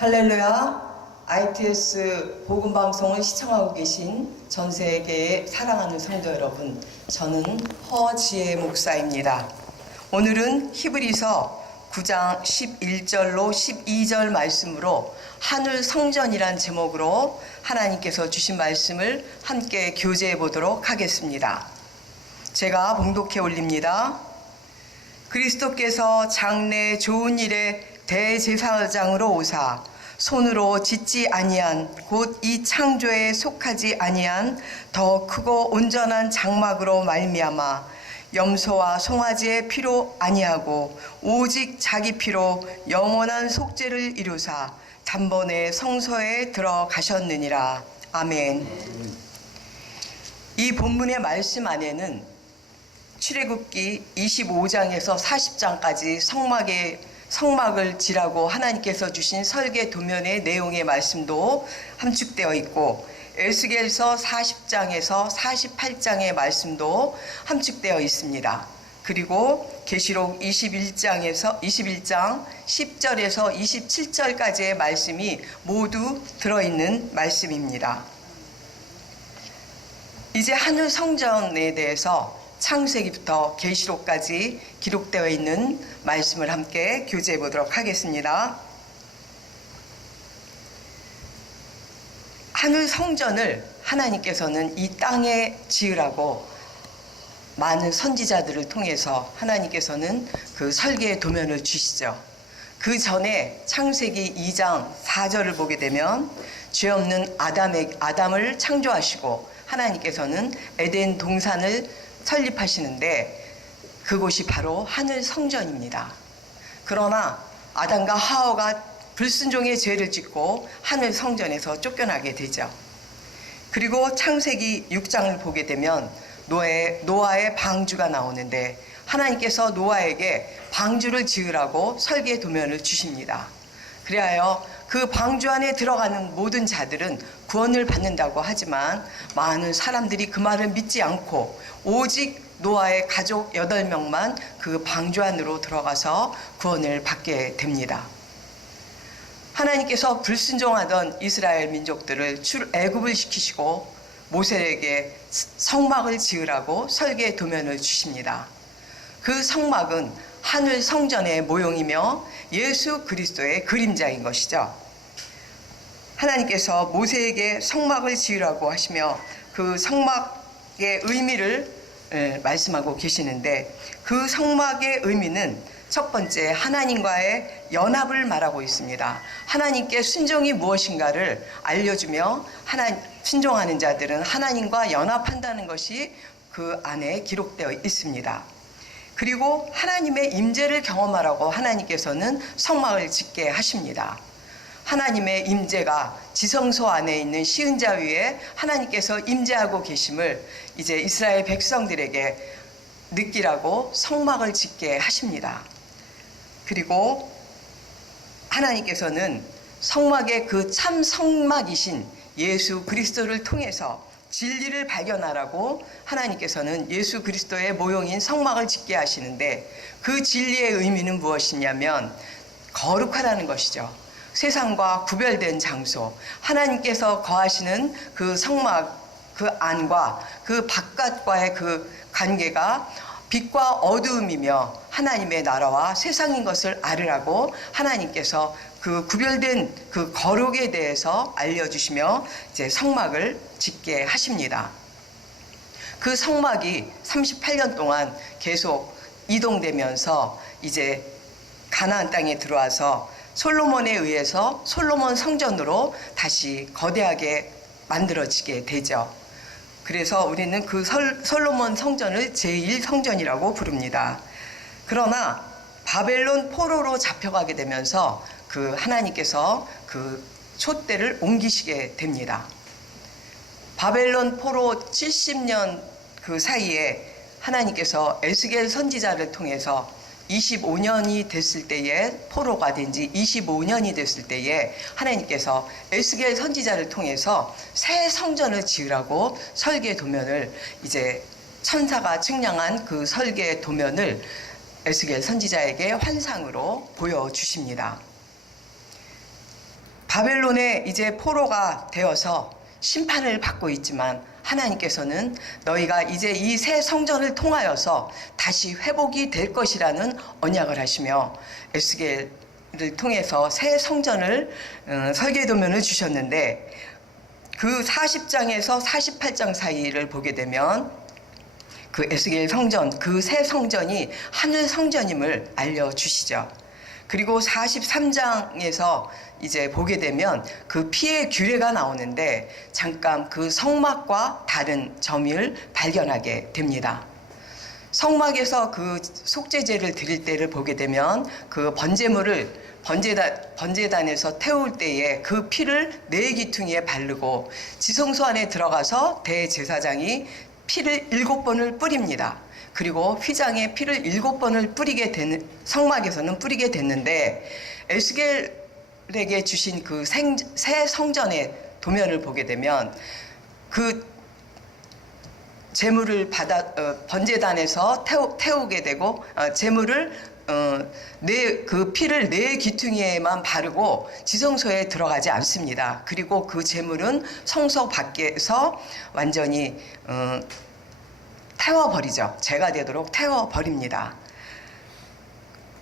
할렐루야. ITS 복음방송을 시청하고 계신 전 세계의 사랑하는 성도 여러분, 저는 허지혜 목사입니다. 오늘은 히브리서 9장 11절로 12절 말씀으로 하늘 성전이란 제목으로 하나님께서 주신 말씀을 함께 교제해 보도록 하겠습니다. 제가 봉독해 올립니다. 그리스도께서 장래 좋은 일에 대제사장으로 오사 손으로 짓지 아니한 곧 이 창조에 속하지 아니한 더 크고 온전한 장막으로 말미암아 염소와 송아지의 피로 아니하고 오직 자기 피로 영원한 속죄를 이루사 단번에 성소에 들어가셨느니라. 아멘. 이 본문의 말씀 안에는 출애굽기 25장에서 40장까지 성막을 지라고 하나님께서 주신 설계 도면의 내용의 말씀도 함축되어 있고, 에스겔서 40장에서 48장의 말씀도 함축되어 있습니다. 그리고 계시록 21장 10절에서 27절까지의 말씀이 모두 들어있는 말씀입니다. 이제 하늘 성전에 대해서 창세기부터 계시록까지 기록되어 있는 말씀을 함께 교제해 보도록 하겠습니다. 하늘 성전을 하나님께서는 이 땅에 지으라고 많은 선지자들을 통해서 하나님께서는 그 설계의 도면을 주시죠. 그 전에 창세기 2장 4절을 보게 되면 죄 없는 아담을 창조하시고 하나님께서는 에덴 동산을 설립하시는데 그곳이 바로 하늘 성전입니다. 그러나 아담과 하와가 불순종의 죄를 짓고 하늘 성전에서 쫓겨나게 되죠. 그리고 창세기 6장을 보게 되면 노아의 방주가 나오는데 하나님께서 노아에게 방주를 지으라고 설계 도면을 주십니다. 그리하여 그 방주 안에 들어가는 모든 자들은 구원을 받는다고 하지만 많은 사람들이 그 말을 믿지 않고 오직 노아의 가족 8명만 그 방주 안으로 들어가서 구원을 받게 됩니다. 하나님께서 불순종하던 이스라엘 민족들을 출애굽을 시키시고 모세에게 성막을 지으라고 설계 도면을 주십니다. 그 성막은 하늘 성전의 모형이며 예수 그리스도의 그림자인 것이죠. 하나님께서 모세에게 성막을 지으라고 하시며 그 성막의 의미를 말씀하고 계시는데, 그 성막의 의미는 첫 번째 하나님과의 연합을 말하고 있습니다. 하나님께 순종이 무엇인가를 알려주며 순종하는 자들은 하나님과 연합한다는 것이 그 안에 기록되어 있습니다. 그리고 하나님의 임재를 경험하라고 하나님께서는 성막을 짓게 하십니다. 하나님의 임재가 지성소 안에 있는 시은자 위에 하나님께서 임재하고 계심을 이제 이스라엘 백성들에게 느끼라고 성막을 짓게 하십니다. 그리고 하나님께서는 성막의 그 참 성막이신 예수 그리스도를 통해서 진리를 발견하라고 하나님께서는 예수 그리스도의 모형인 성막을 짓게 하시는데, 그 진리의 의미는 무엇이냐면 거룩하다는 것이죠. 세상과 구별된 장소, 하나님께서 거하시는 그 성막 그 안과 그 바깥과의 그 관계가 빛과 어두움이며 하나님의 나라와 세상인 것을 알으라고 하나님께서 그 구별된 그 거룩에 대해서 알려주시며 이제 성막을 짓게 하십니다. 그 성막이 38년 동안 계속 이동되면서 이제 가나안 땅에 들어와서 솔로몬에 의해서 솔로몬 성전으로 다시 거대하게 만들어지게 되죠. 그래서 우리는 그 솔로몬 성전을 제1성전이라고 부릅니다. 그러나 바벨론 포로로 잡혀가게 되면서 그 하나님께서 그 촛대를 옮기시게 됩니다. 바벨론 포로 70년 그 사이에 하나님께서 에스겔 선지자를 통해서 25년이 됐을 때에, 포로가 된 지 25년이 됐을 때에 하나님께서 에스겔 선지자를 통해서 새 성전을 지으라고 설계 도면을, 이제 천사가 측량한 그 설계 도면을 에스겔 선지자에게 환상으로 보여주십니다. 바벨론에 이제 포로가 되어서 심판을 받고 있지만 하나님께서는 너희가 이제 이 새 성전을 통하여서 다시 회복이 될 것이라는 언약을 하시며 에스겔을 통해서 새 성전을 설계도면을 주셨는데, 그 40장에서 48장 사이를 보게 되면 그 에스겔 성전, 그 새 성전이 하늘 성전임을 알려주시죠. 그리고 43장에서 이제 보게 되면 그 피의 규례가 나오는데 잠깐 그 성막과 다른 점을 발견하게 됩니다. 성막에서 그 속죄제를 드릴 때를 보게 되면 그 번제물을 번제단에서 태울 때에 그 피를 네 귀퉁이에 바르고 지성소 안에 들어가서 대제사장이 피를 7번을 뿌립니다. 그리고 휘장에 피를 7번을 뿌리게 되는, 성막에서는 뿌리게 됐는데, 에스겔에게 주신 그 새 성전의 도면을 보게 되면 그 제물을 번제단에서 태우게 되고, 제물을 그 피를 네 귀퉁이에만 바르고 지성소에 들어가지 않습니다. 그리고 그 제물은 성소 밖에서 완전히 태워버리죠. 제가 되도록 태워버립니다.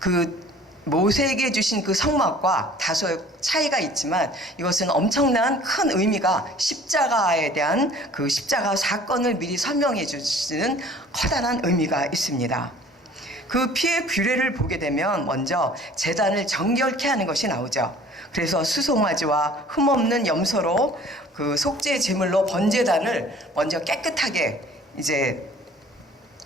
그 모세에게 주신 그 성막과 다소 차이가 있지만 이것은 엄청난 큰 의미가, 십자가에 대한 그 십자가 사건을 미리 설명해 주시는 커다란 의미가 있습니다. 그 피의 규례를 보게 되면 먼저 제단을 정결케 하는 것이 나오죠. 그래서 수송아지와 흠없는 염소로 그 속죄 제물로 번제단을 먼저 깨끗하게 이제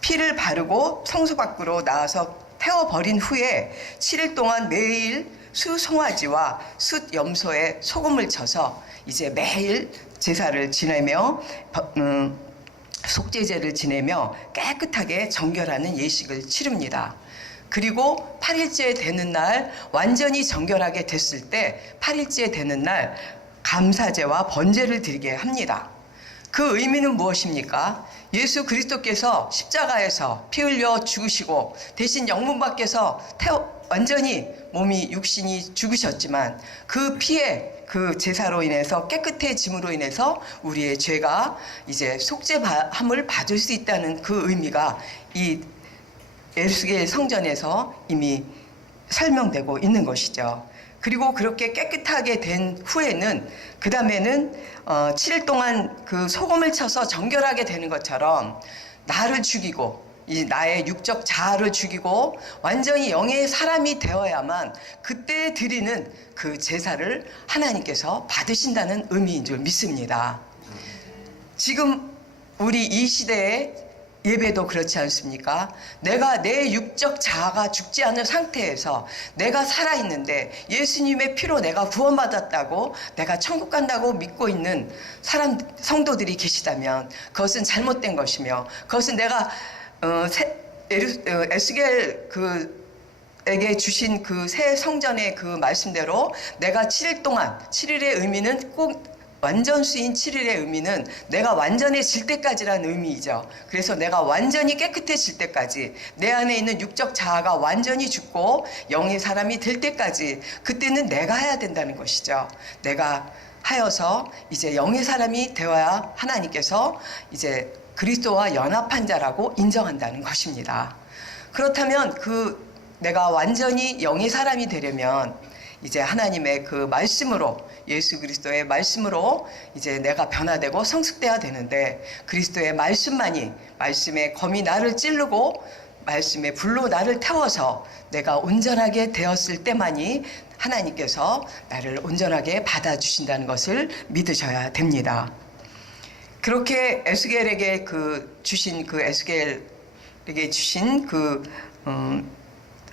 피를 바르고 성소 밖으로 나와서 태워버린 후에 7일 동안 매일 수송아지와 숫염소에 소금을 쳐서 이제 매일 제사를 지내며 속죄제를 지내며 깨끗하게 정결하는 예식을 치릅니다. 그리고 8일째 되는 날, 완전히 정결하게 됐을 때 8일째 되는 날 감사제와 번제를 드리게 합니다. 그 의미는 무엇입니까? 예수 그리스도께서 십자가에서 피 흘려 죽으시고 대신 영문 밖에서 완전히 몸이 육신이 죽으셨지만 그 피에 그 제사로 인해서 깨끗해짐으로 인해서 우리의 죄가 이제 속죄함을 받을 수 있다는 그 의미가 이 에스겔 성전에서 이미 설명되고 있는 것이죠. 그리고 그렇게 깨끗하게 된 후에는 그 다음에는 7일 동안 그 소금을 쳐서 정결하게 되는 것처럼 나를 죽이고 이 나의 육적 자아를 죽이고 완전히 영의 사람이 되어야만 그때 드리는 그 제사를 하나님께서 받으신다는 의미인 줄 믿습니다. 지금 우리 이 시대에 예배도 그렇지 않습니까? 내가 내 육적 자아가 죽지 않은 상태에서 내가 살아있는데 예수님의 피로 내가 구원받았다고 내가 천국 간다고 믿고 있는 성도들이 계시다면 그것은 잘못된 것이며, 그것은 내가 에스겔 에게 주신 그 새 성전의 그 말씀대로 내가 7일 동안, 7일의 의미는 꼭 완전수인 7일의 의미는 내가 완전해질 때까지라는 의미이죠. 그래서 내가 완전히 깨끗해질 때까지, 내 안에 있는 육적 자아가 완전히 죽고 영의 사람이 될 때까지, 그때는 내가 해야 된다는 것이죠. 내가 하여서 이제 영의 사람이 되어야 하나님께서 이제 그리스도와 연합한 자라고 인정한다는 것입니다. 그렇다면 내가 완전히 영의 사람이 되려면 이제 하나님의 그 말씀으로, 예수 그리스도의 말씀으로 이제 내가 변화되고 성숙돼야 되는데, 그리스도의 말씀만이, 말씀의 검이 나를 찌르고 말씀의 불로 나를 태워서 내가 온전하게 되었을 때만이 하나님께서 나를 온전하게 받아주신다는 것을 믿으셔야 됩니다. 그렇게 에스겔에게 주신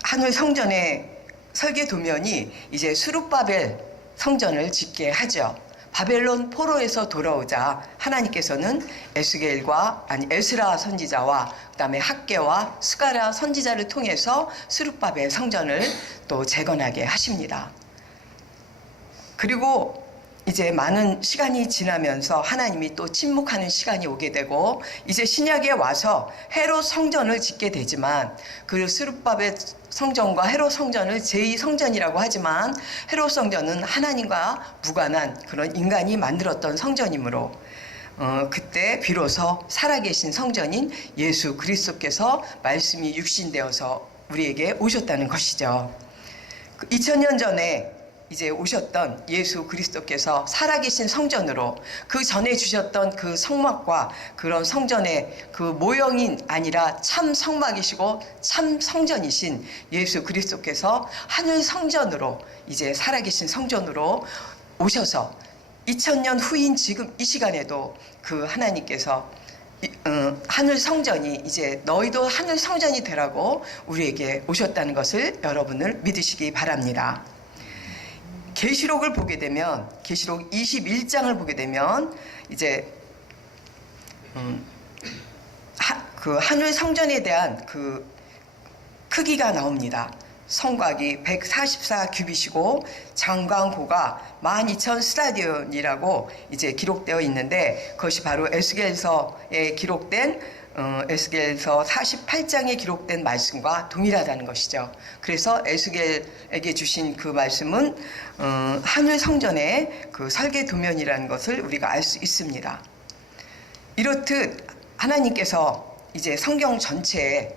하늘 성전의 설계 도면이 이제 수룹바벨 성전을 짓게 하죠. 바벨론 포로에서 돌아오자 하나님께서는 에스라 선지자와 그다음에 학개와 스가랴 선지자를 통해서 수룹바벨 성전을 또 재건하게 하십니다. 그리고 이제 많은 시간이 지나면서 하나님이 또 침묵하는 시간이 오게 되고 이제 신약에 와서 헤롯 성전을 짓게 되지만 그 스룹바벨 성전과 헤롯 성전을 제2성전이라고 하지만 헤롯 성전은 하나님과 무관한 그런 인간이 만들었던 성전이므로 그때 비로소 살아계신 성전인 예수 그리스도께서 말씀이 육신되어서 우리에게 오셨다는 것이죠. 2000년 전에 이제 오셨던 예수 그리스도께서 살아계신 성전으로 그 전에 주셨던 그 성막과 그런 성전의 그 모형이 아니라 참 성막이시고 참 성전이신 예수 그리스도께서 하늘 성전으로 이제 살아계신 성전으로 오셔서 2000년 후인 지금 이 시간에도 그 하나님께서 하늘 성전이 이제 너희도 하늘 성전이 되라고 우리에게 오셨다는 것을 여러분을 믿으시기 바랍니다. 계시록을 보게 되면 계시록 21장을 보게 되면 이제 그 하늘 성전에 대한 그 크기가 나옵니다. 성곽이 144규빗이고 장광고가 12,000 스타디온이라고 이제 기록되어 있는데 그것이 바로 에스겔서에 기록된 에스겔서 48장에 기록된 말씀과 동일하다는 것이죠. 그래서 에스겔에게 주신 그 말씀은 하늘 성전의 그 설계 도면이라는 것을 우리가 알 수 있습니다. 이렇듯 하나님께서 이제 성경 전체에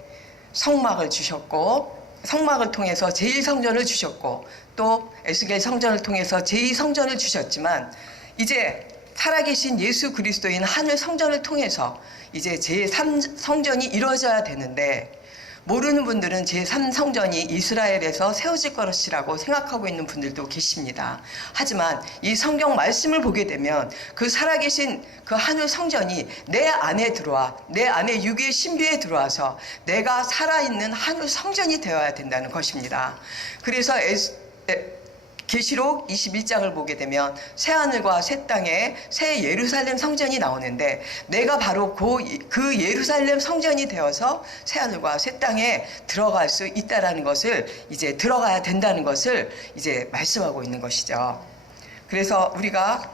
성막을 주셨고 성막을 통해서 제1성전을 주셨고 또 에스겔 성전을 통해서 제2성전을 주셨지만 이제 살아계신 예수 그리스도인 하늘 성전을 통해서 이제 제3성전이 이루어져야 되는데 모르는 분들은 제3성전이 이스라엘에서 세워질 것이라고 생각하고 있는 분들도 계십니다. 하지만 이 성경 말씀을 보게 되면 그 살아계신 그 하늘 성전이 내 안에 들어와 내 안에 육의 신비에 들어와서 내가 살아있는 하늘 성전이 되어야 된다는 것입니다. 그래서 계시록 21장을 보게 되면 새하늘과 새 땅에 새 예루살렘 성전이 나오는데 내가 바로 그 예루살렘 성전이 되어서 새하늘과 새 땅에 들어갈 수 있다라는 것을 이제 들어가야 된다는 것을 이제 말씀하고 있는 것이죠. 그래서 우리가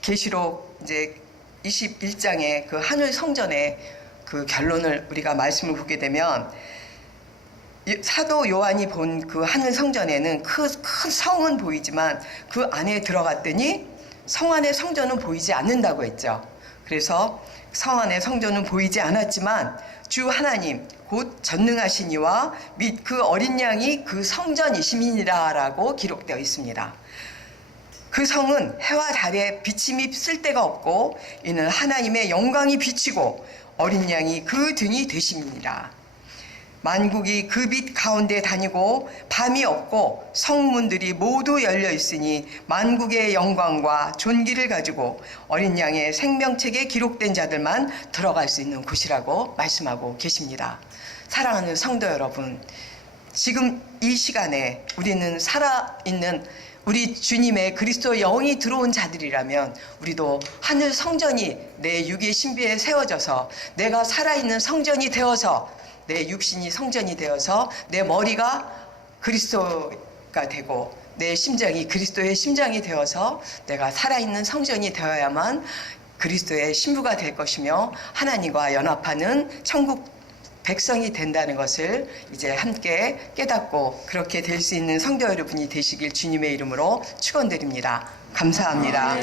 계시록 이제 21장의 그 하늘 성전의 그 결론을 우리가 말씀을 보게 되면 사도 요한이 본 그 하늘 성전에는 큰 성은 보이지만 그 안에 들어갔더니 성 안의 성전은 보이지 않는다고 했죠. 그래서 성 안의 성전은 보이지 않았지만 주 하나님 곧 전능하신 이와 및 그 어린 양이 그 성전이심이니라라고 기록되어 있습니다. 그 성은 해와 달에 비침이 쓸데가 없고 이는 하나님의 영광이 비치고 어린 양이 그 등이 되심이니라. 만국이 그 빛 가운데 다니고 밤이 없고 성문들이 모두 열려 있으니 만국의 영광과 존귀를 가지고 어린 양의 생명책에 기록된 자들만 들어갈 수 있는 곳이라고 말씀하고 계십니다. 사랑하는 성도 여러분, 지금 이 시간에 우리는 살아있는 우리 주님의 그리스도 영이 들어온 자들이라면 우리도 하늘 성전이 내 육의 신비에 세워져서 내가 살아있는 성전이 되어서 내 육신이 성전이 되어서 내 머리가 그리스도가 되고 내 심장이 그리스도의 심장이 되어서 내가 살아있는 성전이 되어야만 그리스도의 신부가 될 것이며 하나님과 연합하는 천국 백성이 된다는 것을 이제 함께 깨닫고 그렇게 될 수 있는 성도 여러분이 되시길 주님의 이름으로 축원드립니다. 감사합니다.